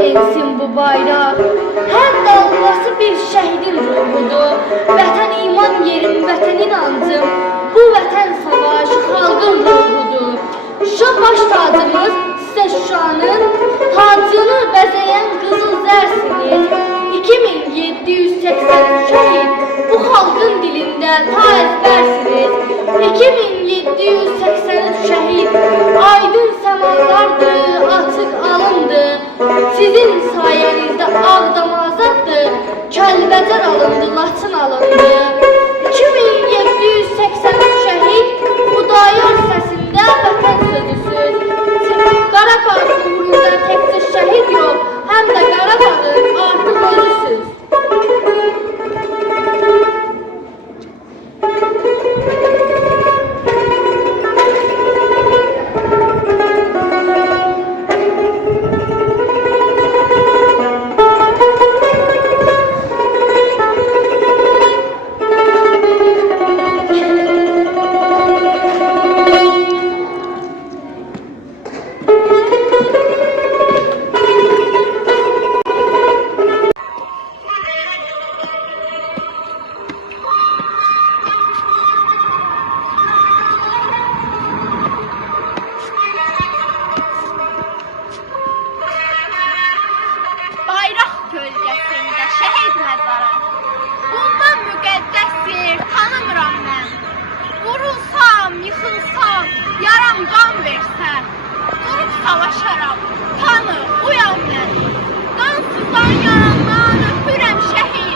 ensin bu bayraq. Hər dalğası bir şəhidin ruhudur. Vətən iman yerim, vətən inancım. Bu vətən savaşı xalqın ruhudur. Şuşa baş tacımız sizə Şuşanın tacını bəzəyən qızıl zərsiniz. 2780 şəhid bu xalqın dilində ta əzbərsiniz. 2783 şəhid aydın səmalardır, açıq alındı. Sizin sayənizdə Ağdam azaddır, Kəlbəcər alındı, Laçın alındı. 2783 şəhid Xudayar səsində vətən sözüsüz. Qarabağ uğrunda təkcə şəhid yox, həm də Qarabağın artıq özüsüz. Bayraq kölgəsində şəhid məzarı. Bundan müqəddəsdir, tanımıram mən. Vurulsam, yıxılsam, yaram qan versə, durub savaşaram, tanı, uyan mən. Qansızdan yarandan öpürəm şəhid.